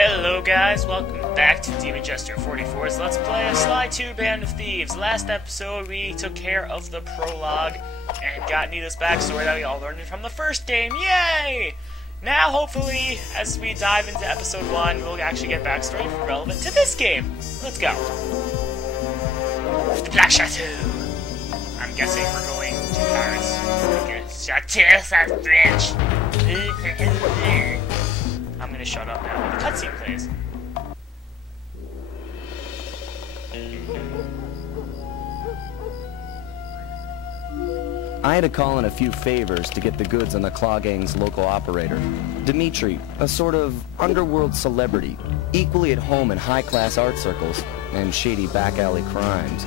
Hello guys, welcome back to Demon Jester 44's Let's Play a Sly 2 Band of Thieves. Last episode we took care of the prologue and got Nita's backstory that we all learned from the first game. Yay! Now hopefully, as we dive into episode 1, we'll actually get backstory relevant to this game. Let's go. The Black Chateau. I'm guessing we're going to Paris. Chateau French. I'm gonna shut up now. The cutscene plays. I had to call in a few favors to get the goods on the Claw Gang's local operator. Dimitri, a sort of underworld celebrity, equally at home in high-class art circles and shady back-alley crimes.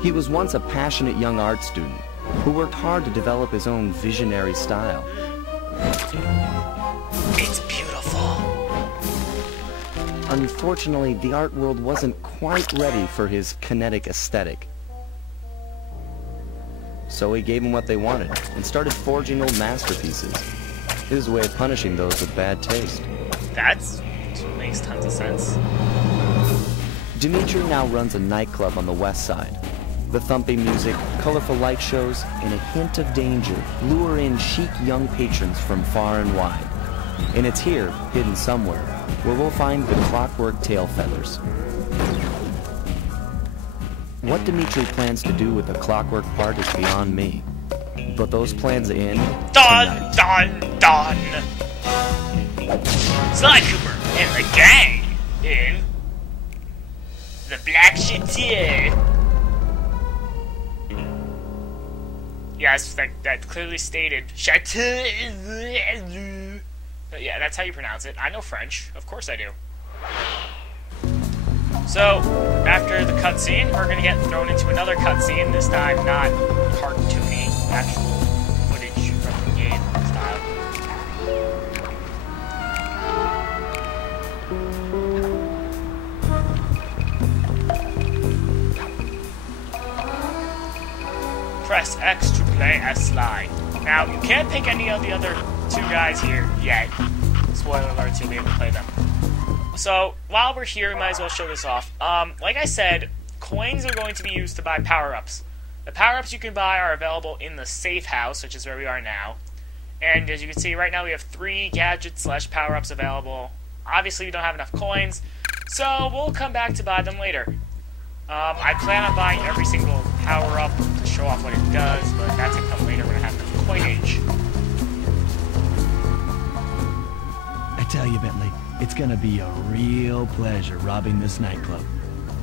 He was once a passionate young art student who worked hard to develop his own visionary style. It's beautiful. Unfortunately, the art world wasn't quite ready for his kinetic aesthetic. So he gave them what they wanted and started forging old masterpieces. His way of punishing those with bad taste. That makes tons of sense. Dimitri now runs a nightclub on the west side. The thumping music, colorful light shows, and a hint of danger lure in chic young patrons from far and wide. And it's here, hidden somewhere, where we'll find the clockwork tail feathers. What Dimitri plans to do with the clockwork part is beyond me. But those plans end Done, done, done. Sly Cooper and the gang in the Black Chateau. Yes, that clearly stated Chateau. Yeah, that's how you pronounce it. I know French. Of course I do. So, after the cutscene, we're going to get thrown into another cutscene, this time not cartoony, actual footage from the game style. Press X to play as Sly. Now, you can't pick any of the other two guys here yet. Spoiler alert, you'll be able to play them. So, while we're here, we might as well show this off. Like I said, coins are going to be used to buy power-ups. The power-ups you can buy are available in the safe house, which is where we are now. And as you can see, right now we have 3 gadgets/power-ups available. Obviously, we don't have enough coins, so we'll come back to buy them later. I plan on buying every single power-up to show off what it does, but that's going to come later when I have the coinage. I tell you, Bentley, it's gonna be a real pleasure robbing this nightclub.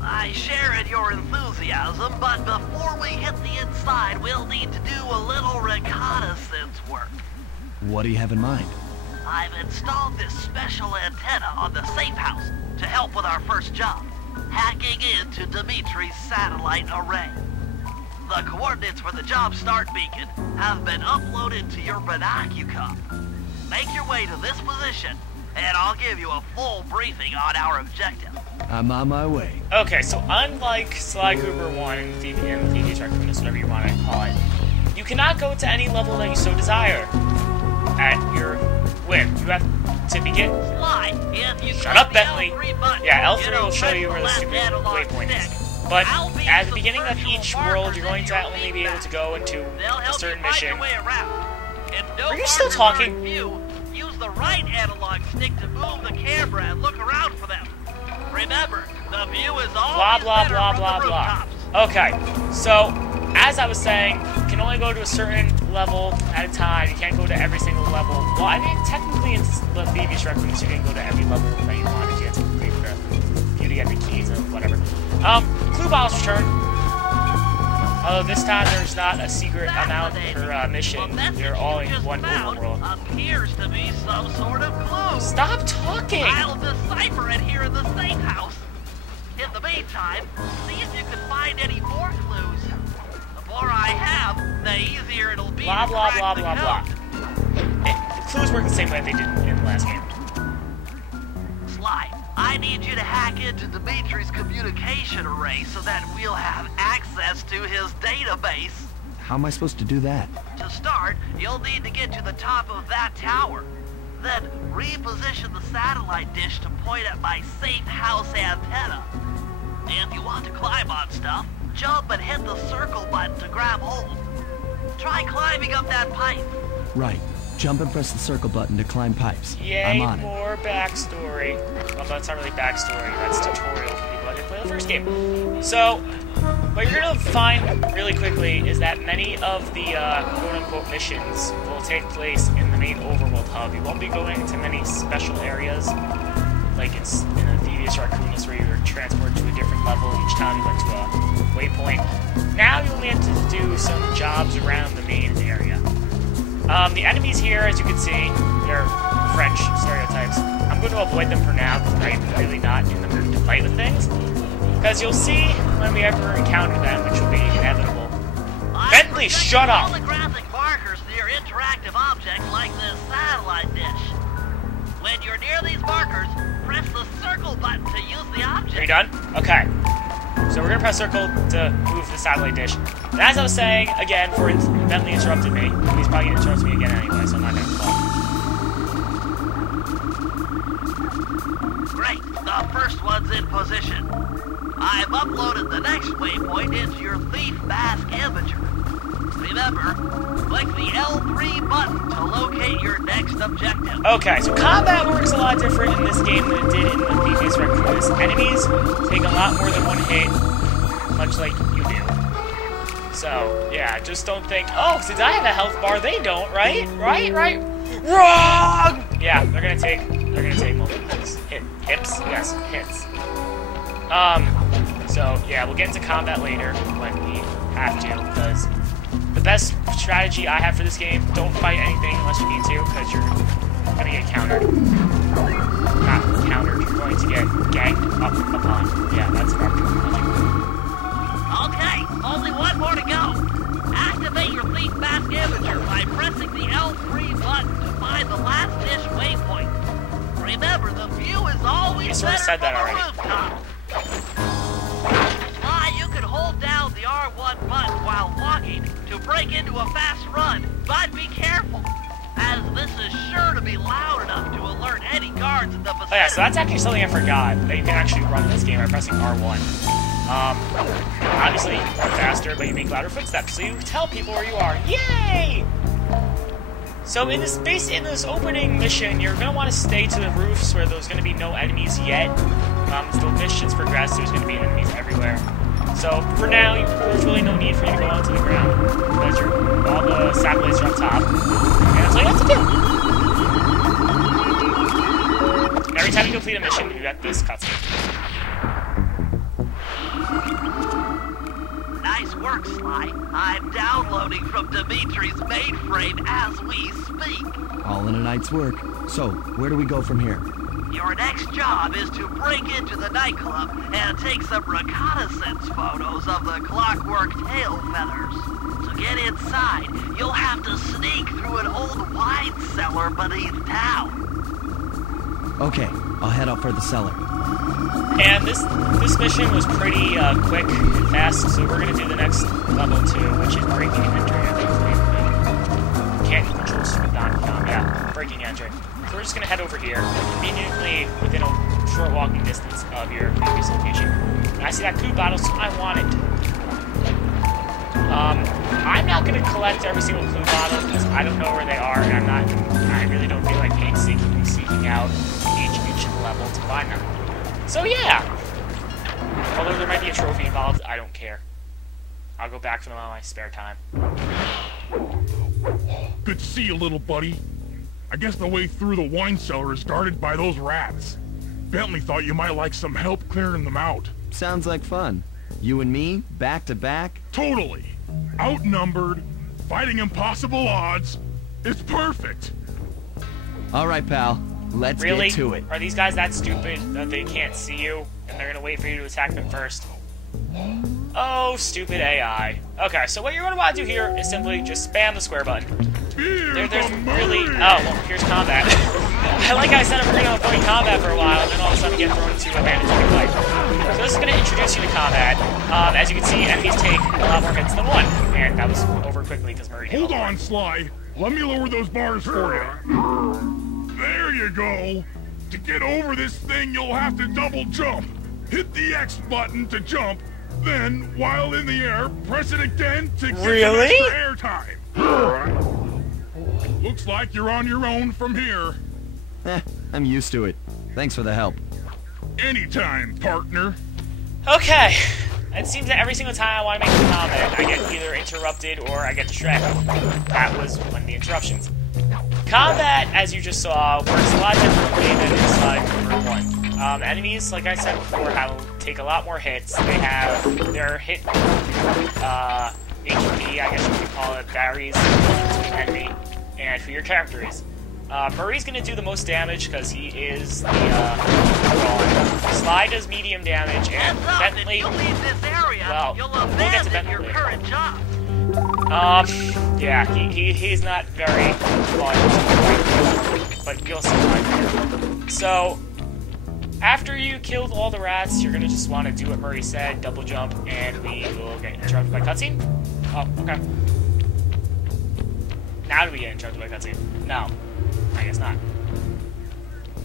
I share in your enthusiasm, but before we hit the inside, we'll need to do a little reconnaissance work. What do you have in mind? I've installed this special antenna on the safe house to help with our first job, hacking into Dimitri's satellite array. The coordinates for the job start beacon have been uploaded to your binocular. Make your way to this position, and I'll give you a full briefing on our objective. I'm on my way. Okay, so unlike Sly Cooper 1 and Thieves Raccoonus, whatever you want to call it, you cannot go to any level that you so desire at your whim. You have to begin. Sly, if you Shut up, the Bentley. L3 button, Yeah, L3 it'll will show you where the left stupid analog waypoint is. stick. But I'll be at the some beginning of virtual each world, you're going to markers in only your be able to go into They'll a help certain you find mission. your way around. If no Are you still markers talking? are in view, use the right analog stick to move the camera and look around for them. Remember, the view is always Blah, blah, better blah, from blah, the blah. rooftops. Okay, so, as I was saying, you can only go to a certain level at a time. You can't go to every single level. Well, I mean, technically in the Thieves Raccoonus, you can go to every level that you want if you have to complete for you to get the keys and whatever. Clue bottles return. Although this time there's not a secret amount per mission. They're all in one overworld. Appears to be some sort of clue. Stop talking! I'll decipher it here in the safe house. In the meantime, see if you can find any more clues. The more I have, the easier it'll be Blah, to blah, crack blah, the blah, code. blah. The clues work the same way they did in the last game. Sly, I need you to hack into Dimitri's communication array so that we'll have access to his database. How am I supposed to do that? To start, you'll need to get to the top of that tower. Then reposition the satellite dish to point at my safe house antenna. If you want to climb on stuff, jump and hit the circle button to grab hold. Try climbing up that pipe. Right. Jump and press the circle button to climb pipes. Yay, I'm on it. more backstory. Well, that's not really backstory. That's tutorial for people that didn't play the first game. So, what you're going to find really quickly is that many of the quote-unquote missions will take place in the main overworld hub. You won't be going to many special areas, like it's in a Thieves Raccoonus where you're transported to a different level each time you went to a waypoint. Now you only have to do some jobs around the main area. The enemies here, as you can see, they're French stereotypes. I'm going to avoid them for now because I'm really not in the mood to fight with things. Because you'll see when we ever encounter them, which will be inevitable. Bentley, shut up! Holographic markers near interactive objects like this satellite dish. When you're near these markers, press the circle button to use the object. Are you done? Okay. So we're going to press circle to move the satellite dish. And as I was saying, again, Bentley interrupted me. He's probably going to interrupt me again anyway, so I'm not going to call. Great, the first one's in position. I've uploaded the next waypoint into your Thief Mask Imager. Remember, click the L3 button to locate your next objective. Okay, so combat works a lot different in this game than it did in the Thieves Raccoonus. Enemies take a lot more than one hit, much like you do. So, yeah, just don't think, oh, since I have a health bar, they don't, right? Right? Wrong! Yeah, they're gonna take multiple hits. Hips? Yes, hits. So, yeah, we'll get into combat later when we have to, because the best strategy I have for this game, don't fight anything unless you need to, because you're going to get countered. Not countered, you're going to get ganked up upon. Yeah, that's our terminology. Okay, only one more to go. Activate your Thief Mask Imager by pressing the L3 button to find the last dish waypoint. Remember, the view is always You sort of said that already. You can hold down the R1 button while walking to break into a fast run, but be careful, as this is sure to be loud enough to alert any guards in the vicinity. Oh yeah, so that's actually something I forgot, that you can actually run this game by pressing R1. Obviously, you run faster, but you make louder footsteps, so you tell people where you are. Yay! So in this opening mission, you're going to want to stay to the roofs where there's going to be no enemies yet. As the missions progress, there's going to be enemies everywhere. So for now, there's really no need for you to go onto the ground, because all the satellites are up top, and that's all you have to do. And every time you complete a mission, you get this cutscene. Nice work, Sly. I'm downloading from Dimitri's mainframe as we speak. All in a night's work. So, where do we go from here? Your next job is to break into the nightclub and take some reconnaissance photos of the clockwork tail feathers. To get inside, you'll have to sneak through an old wine cellar beneath town. Okay, I'll head up for the cellar. And this mission was pretty quick and fast, so we're going to do the next level 2, which is breaking and entering. I think can't control Smith.com. Yeah, breaking and entering. So we're just going to head over here, conveniently within a short walking distance of your previous location. And I see that coup bottle, so I want it. I'm not going to collect every single clue bottle because I don't know where they are, and I really don't feel like painstakingly seeking out each level to find them. So yeah! Although there might be a trophy involved, I don't care. I'll go back for them on my spare time. Good to see you, little buddy. I guess the way through the wine cellar is guarded by those rats. Bentley thought you might like some help clearing them out. Sounds like fun. You and me, back to back? Totally. Outnumbered, fighting impossible odds. It's perfect. All right, pal. Let's Really? get to it. Are these guys that stupid that they can't see you and they're gonna wait for you to attack them first? Oh, stupid AI. Okay, so what you're gonna want to do here is simply just spam the square button. There's really... Oh, well, here's combat. Like I said, we're gonna avoid combat for a while, and then all of a sudden get thrown into a mandatory fight. So this is gonna introduce you to combat. As you can see, enemies take a lot more hits than one, and that was over quickly because Murray did. Hold on, Sly. Let me lower those bars for you. There you go. To get over this thing, you'll have to double jump. Hit the X button to jump, then, while in the air, press it again to get some extra air time. Looks like you're on your own from here. I'm used to it. Thanks for the help. Anytime, partner. Okay. It seems that every single time I want to make a comment, I get either interrupted or I get distracted. That was one of the interruptions. Combat, as you just saw, works a lot differently than inside number 1. Enemies, like I said before, take a lot more hits. They have their hit HP, I guess you could call it, varies between enemy and who your character is. Murray's going to do the most damage because he is the brawler. Sly does medium damage, and Bentley, if you leave this area, well, you'll we'll get to abandon Bentley your later. current job. Yeah, he's not very fun, but you'll see why. So, after you killed all the rats, you're going to just want to do what Murray said, double jump, and we will get interrupted by cutscene. Oh, okay. Now do we get interrupted by cutscene? No. I guess not.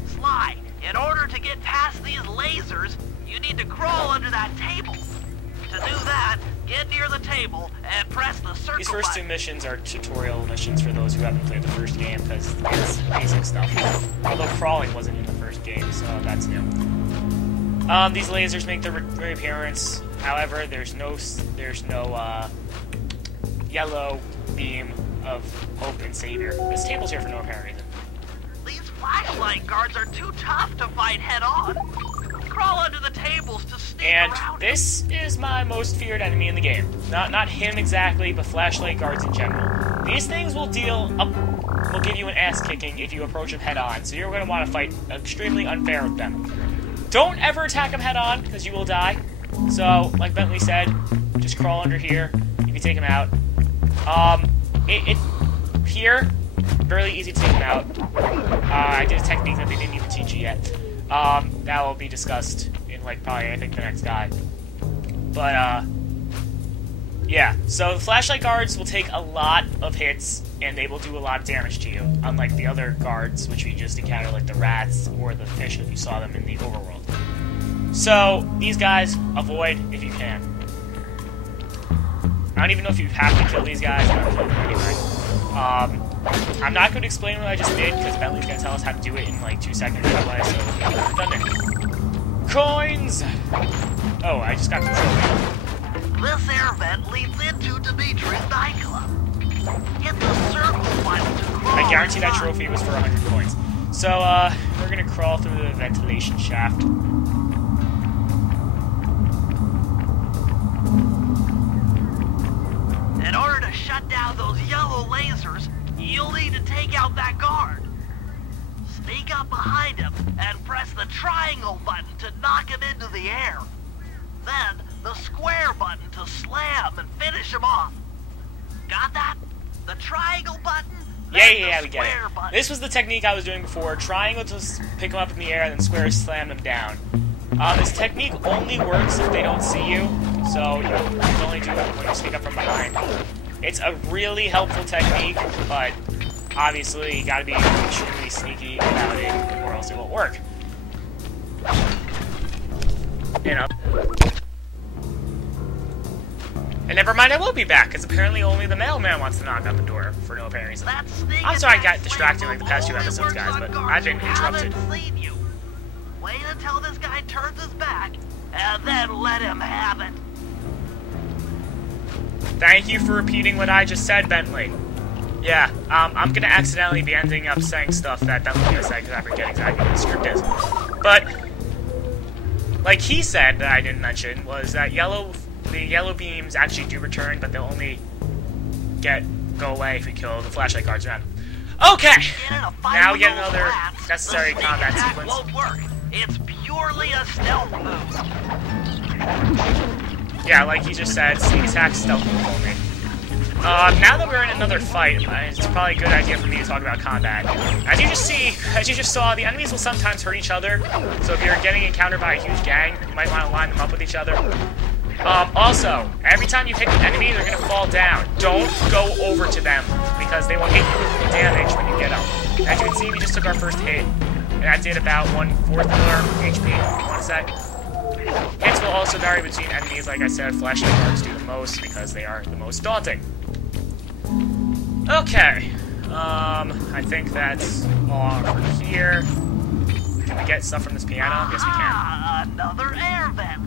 Sly, in order to get past these lasers, you need to crawl under that table. To do that, get near the table and press the circle These first two button. missions are tutorial missions for those who haven't played the first game, because it's basic stuff. Although crawling wasn't in the first game, so that's new. These lasers make their reappearance. However, there's no yellow beam of hope and savior. This table's here for no apparent reason. These flashlight guards are too tough to fight head-on. Crawl under the tables to sneak And around. this is my most feared enemy in the game. Not him exactly, but flashlight guards in general. These things will give you an ass kicking if you approach them head on, so you're going to want to fight extremely unfair with them. Don't ever attack them head on, because you will die. So, like Bentley said, just crawl under here. You can take him out. Here, fairly easy to take him out. I did a technique that they didn't even teach you yet. That will be discussed in, like, probably, I think, the next guide. But, yeah. So, the flashlight guards will take a lot of hits, and they will do a lot of damage to you, unlike the other guards, which we just encountered, like the rats or the fish if you saw them in the overworld. So, these guys, avoid if you can. I don't even know if you have to kill these guys, but anyway. I'm not going to explain what I just did, because Bentley's going to tell us how to do it in like 2 seconds anyway, so thunder. Coins! Oh, I just got the trophy. This air vent leads into Dimitri's nightclub. Hit the circle button to crawl. I guarantee that inside. trophy was for 100 coins. So, we're going to crawl through the ventilation shaft. In order to shut down those yellow lasers, you'll need to take out that guard. Sneak up behind him and press the triangle button to knock him into the air. Then, the square button to slam and finish him off. Got that? The triangle button? Yeah, we get it. This was the technique I was doing before. Triangle to pick him up in the air, and then square slam him down. This technique only works if they don't see you, so you can only do it when you sneak up from behind. It's a really helpful technique, but obviously you gotta be extremely sneaky about it, or else it won't work. You know. And never mind, I will be back, because apparently only the mailman wants to knock on the door for no apparent reason. I'm sorry I got distracted like the past 2 episodes, guys, but I've been interrupted. Wait until this guy turns his back, and then let him have it. Thank you for repeating what I just said, Bentley. Yeah, I'm gonna accidentally be ending up saying stuff that Bentley's gonna say, because I forget exactly what the script is. But, like he said that I didn't mention, was that the yellow beams actually do return, but they'll only go away if we kill the flashlight guards around. Okay! Now we get another necessary combat sequence. Won't work. It's purely a stealth move. Yeah, like he just said, sneak attack, stealth move only. Now that we're in another fight, it's probably a good idea for me to talk about combat. As you just saw, the enemies will sometimes hurt each other, so if you're getting encountered by a huge gang, you might want to line them up with each other. Also, every time you hit an enemy, they're gonna fall down. Don't go over to them, because they will hit you with damage when you get up. As you can see, we just took our first hit, and that did about 1/4 of our HP, I want to say. Hits will also vary between enemies, like I said. Flashlight marks do the most because they are the most daunting. Okay, I think that's all for here. Can we get stuff from this piano? Yes, we can. Another air vent.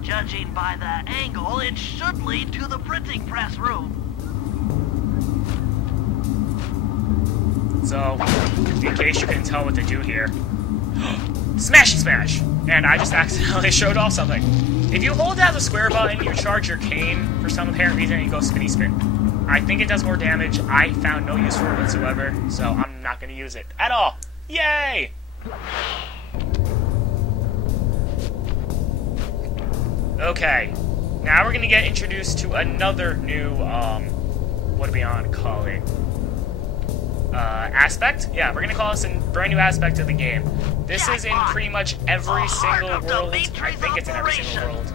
Judging by the angle, it should lead to the printing press room. So, in case you couldn't tell what to do here, smashy smash! And I just accidentally showed off something. If you hold down the square button, you charge your cane for some apparent reason, and you go spinny spin. I think it does more damage. I found no use for it whatsoever, so I'm not going to use it at all. Yay! Okay, now we're going to get introduced to another new, what do we want to call it? Aspect? Yeah, we're going to call this a brand new aspect of the game. This is in pretty much every single world. I think it's in every single world.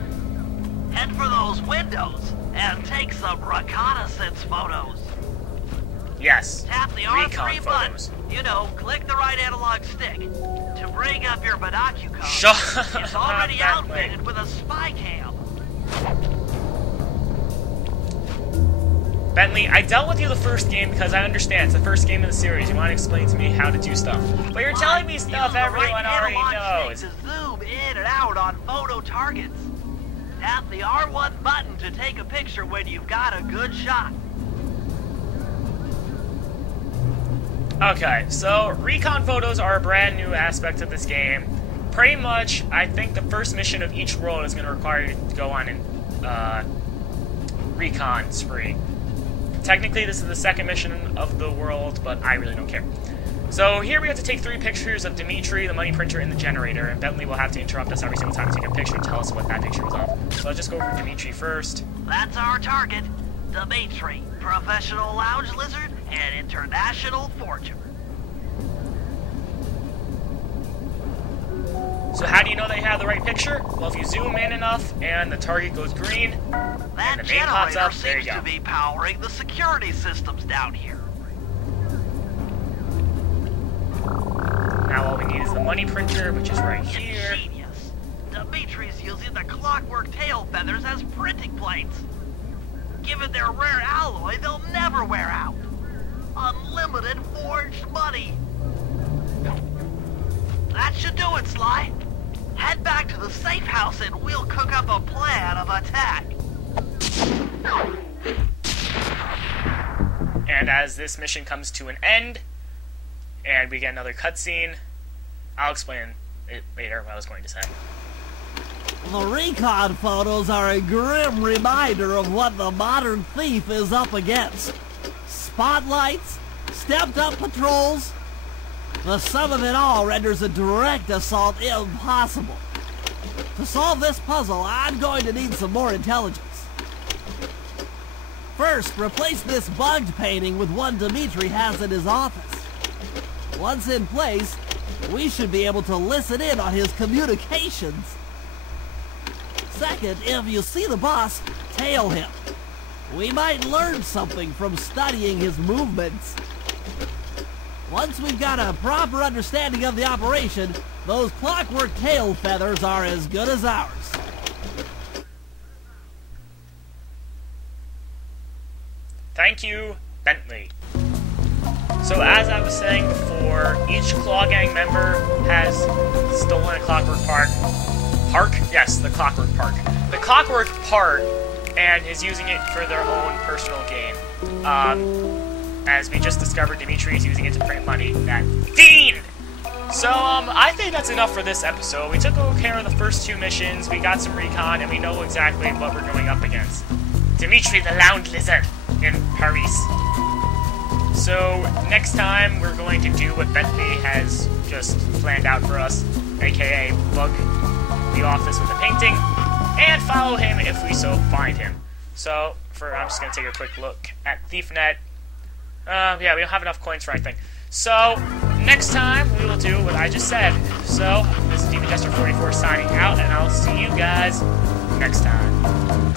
Head for those windows and take some reconnaissance photos. Yes, Tap the recon R3 button. photos. You know, click the right analog stick to bring up your binocular. Shut It's already up, outfitted with a spy cam. Bentley, I dealt with you the first game because I understand. It's the first game in the series. You want to explain to me how to do stuff. But you're telling me stuff everyone already knows. To zoom in and out on photo targets. Tap the R1 button to take a picture when you've got a good shot. Okay, so recon photos are a brand new aspect of this game. Pretty much, I think the first mission of each world is going to require you to go on an recon spree. Technically, this is the second mission of the world, but I really don't care. So here we have to take 3 pictures of Dimitri, the money printer, and the generator, and Bentley will have to interrupt us every single time to take a picture and tell us what that picture was of. So I'll just go over Dimitri first. That's our target. Dimitri, professional lounge lizard and international forger. So how do you know they have the right picture? Well, if you zoom in enough and the target goes green, That and the name pops generator up, there you seems go. to be powering the security systems down here. Now all we need is the money printer, which is right here. Ingenious. Dimitri's using the clockwork tail feathers as printing plates. Given their rare alloy, they'll never wear out. Unlimited forged money. That should do it, Sly. Head back to the safe house and we'll cook up a plan of attack. And as this mission comes to an end, and we get another cutscene, I'll explain it later what I was going to say. The recon photos are a grim reminder of what the modern thief is up against. Spotlights, stepped-up patrols. The sum of it all renders a direct assault impossible. To solve this puzzle, I'm going to need some more intelligence. First, replace this bugged painting with one Dimitri has in his office. Once in place, we should be able to listen in on his communications. Second, if you see the boss, tail him. We might learn something from studying his movements. Once we've got a proper understanding of the operation, those clockwork tail feathers are as good as ours. Thank you, Bentley. So as I was saying before, each Claw Gang member has stolen a Clockwork Park? Yes, the Clockwork Park. The Clockwork Part, and is using it for their own personal gain. As we just discovered, Dimitri is using it to print money. That fiend! So, I think that's enough for this episode. We took care of the first 2 missions, we got some recon, and we know exactly what we're going up against. Dimitri the Lounge Lizard in Paris. So, next time, we're going to do what Bentley has just planned out for us, aka bug the office with a painting, and follow him if we so find him. So, I'm just going to take a quick look at ThiefNet. Yeah, we don't have enough coins for anything. So, next time, we will do what I just said. So, this is Demon Jester 44 signing out, and I'll see you guys next time.